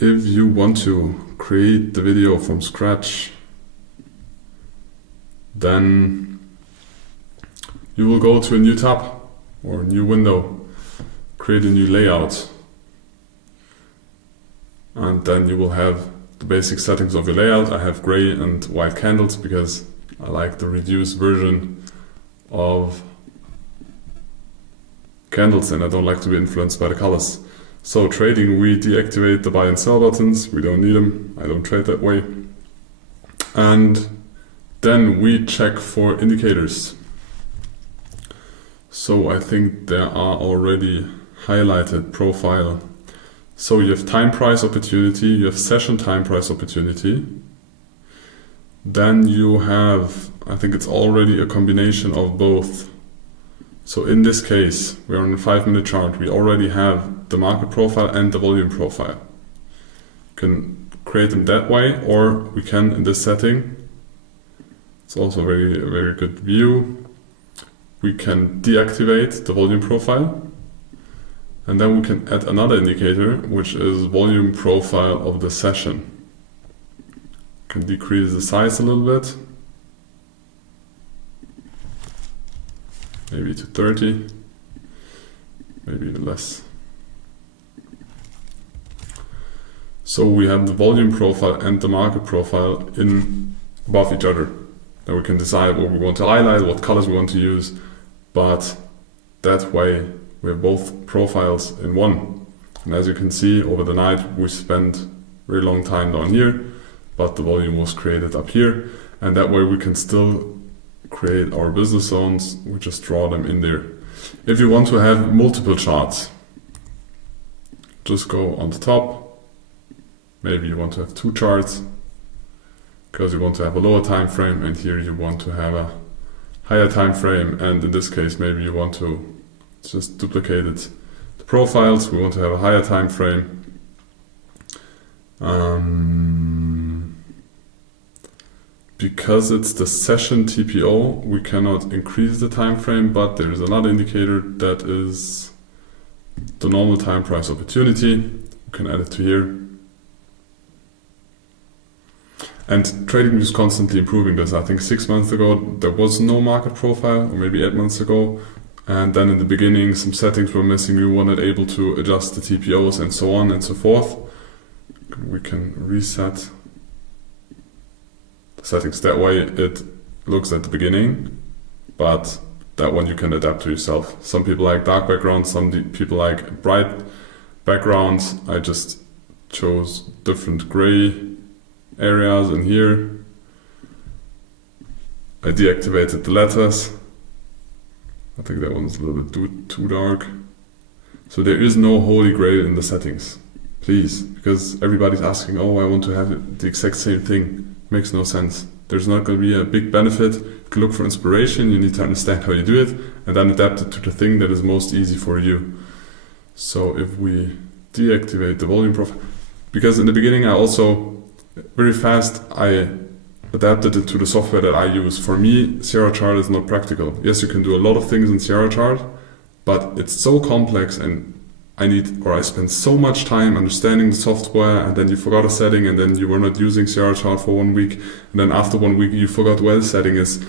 if you want to create the video from scratch, then you will go to a new tab or a new window, create a new layout, and then you will have the basic settings of your layout. I have gray and white candles because I like the reduced version of candles and I don't like to be influenced by the colors. So trading, we deactivate the buy and sell buttons. We don't need them. I don't trade that way. And then we check for indicators. So I think there are already highlighted profile. So you have time price opportunity, you have session time price opportunity. Then you have, I think it's already a combination of both. So in this case, we're on a 5-minute chart. We already have the market profile and the volume profile. You can create them that way, or we can, in this setting, it's also a very good view. We can deactivate the volume profile. And then we can add another indicator, which is volume profile of the session. Can decrease the size a little bit, maybe to 30, maybe even less. So we have the volume profile and the market profile in above each other. Then we can decide what we want to highlight, what colors we want to use, but that way we have both profiles in one. And as you can see, over the night we spent a very long time down here, but the volume was created up here. And that way we can still create our business zones. We just draw them in there. If you want to have multiple charts, just go on the top. Maybe you want to have 2 charts because you want to have a lower time frame, and here you want to have a higher time frame. And in this case, maybe you want to just duplicate it. The profiles, we want to have a higher time frame. Because it's the session TPO, we cannot increase the time frame, but there is another indicator that is the normal time price opportunity. We can add it to here. And Tradingview is constantly improving this. I think 6 months ago there was no market profile, or maybe 8 months ago. And then in the beginning some settings were missing. We were not able to adjust the TPOs and so on and so forth. We can reset the settings. That way it looks at the beginning, but that one you can adapt to yourself. Some people like dark backgrounds, some people like bright backgrounds. I just chose different gray areas in here. I deactivated the letters. I think that one's a little bit too dark. So there is no holy grail in the settings, please, because everybody's asking, oh, I want to have the exact same thing. Makes no sense. There's not going to be a big benefit. You can look for inspiration, you need to understand how you do it, and then adapt it to the thing that is most easy for you. So if we deactivate the volume profile, because in the beginning I also, very fast, I adapted it to the software that I use. For me, Sierra Chart is not practical. Yes, you can do a lot of things in Sierra Chart, but it's so complex, and I spent so much time understanding the software, and then you forgot a setting, and then you were not using Sierra Chart for 1 week, and then after 1 week you forgot where the setting is.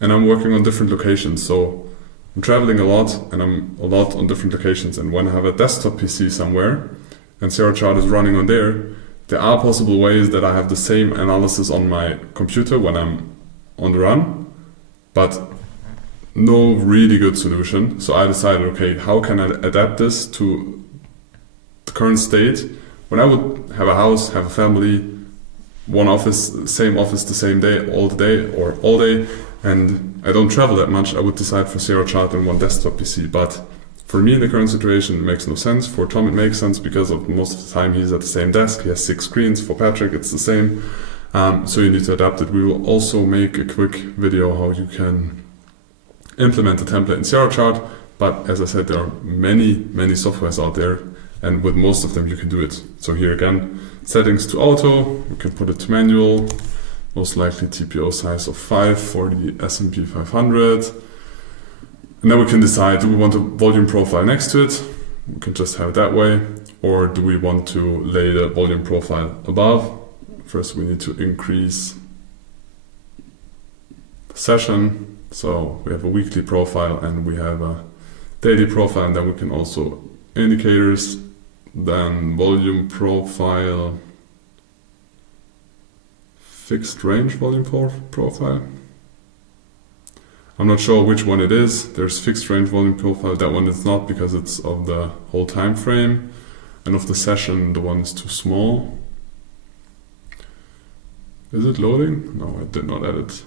And I'm working on different locations, so I'm traveling a lot, and I'm a lot on different locations. And when I have a desktop PC somewhere, and Sierra Chart is running on there are possible ways that I have the same analysis on my computer when I'm on the run, but no really good solution. So I decided, okay, how can I adapt this to the current state? When I would have a house, have a family, one office, same office the same day, all day, and I don't travel that much, I would decide for Sierra Chart and one desktop PC. But for me in the current situation, it makes no sense. For Tom, it makes sense because of most of the time he's at the same desk. He has 6 screens. For Patrick, it's the same. So you need to adapt it. We will also make a quick video how you can implement a template in Sierra Chart. But as I said, there are many softwares out there, and with most of them you can do it. So here again, settings to auto. We can put it to manual. Most likely TPO size of 5 for the S&P 500. And then we can decide, do we want a volume profile next to it? We can just have it that way. or do we want to lay the volume profile above? First we need to increase the session. So we have a weekly profile and we have a daily profile, and then we can also indicators, then volume profile, fixed range volume profile. I'm not sure which one it is. There's fixed range volume profile. That one is not, because it's of the whole time frame, and of the session the one is too small. Is it loading? No, I did not add it.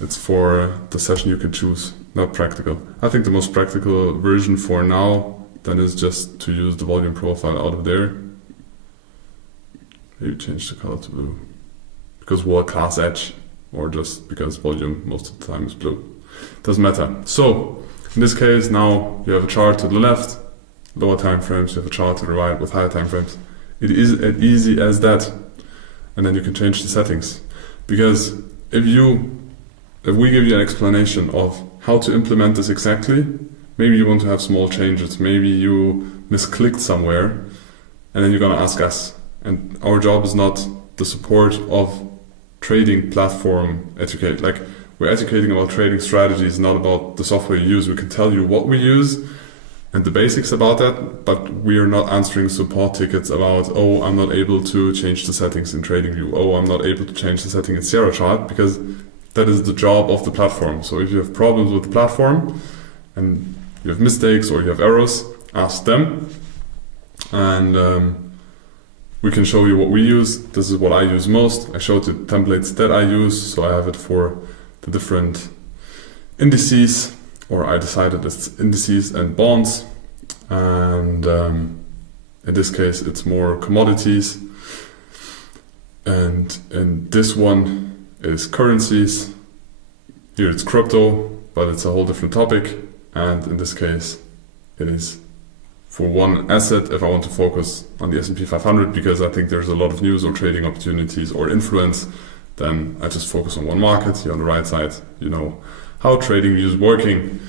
It's for the session you can choose, not practical. I think the most practical version for now then is just to use the volume profile out of there. Maybe change the color to blue, because we're class edge, or just because volume most of the time is blue. Doesn't matter. So in this case, now you have a chart to the left, lower time frames, you have a chart to the right with higher time frames. It is as easy as that. And then you can change the settings. Because if we give you an explanation of how to implement this exactly, maybe you want to have small changes, maybe you misclicked somewhere, and then you're gonna ask us. And our job is not the support of trading platform educate. Like, we're educating about trading strategies, not about the software you use. We can tell you what we use and the basics about that, but we are not answering support tickets about, oh, I'm not able to change the settings in Tradingview. Oh, I'm not able to change the setting in Sierra Chart, because that is the job of the platform. So if you have problems with the platform and you have mistakes or you have errors, ask them. And we can show you what we use. This is what I use most. I showed you templates that I use, so I have it for the different indices, or I decided it's indices and bonds, and in this case it's more commodities, and in this one is currencies. Here it's crypto, but it's a whole different topic, and in this case it is for one asset if I want to focus on the S&P 500 because I think there's a lot of news or trading opportunities or influence, then I just focus on one market. Here on the right side, you know how Tradingview is working.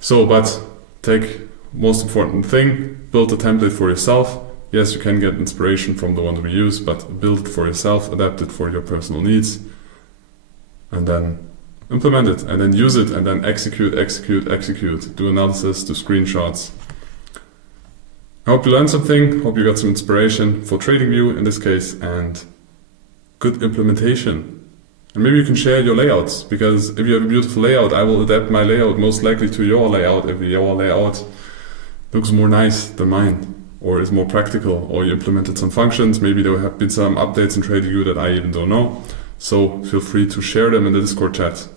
So, but take most important thing, build a template for yourself. Yes, you can get inspiration from the one we use, but build it for yourself, adapt it for your personal needs, and then implement it, and then use it, and then execute, do analysis, do screenshots. I hope you learned something, hope you got some inspiration for Tradingview in this case, and good implementation. And maybe you can share your layouts, because if you have a beautiful layout, I will adapt my layout most likely to your layout if your layout looks more nice than mine, or is more practical, or you implemented some functions. Maybe there have been some updates in Tradingview that I even don't know. So feel free to share them in the Discord chat.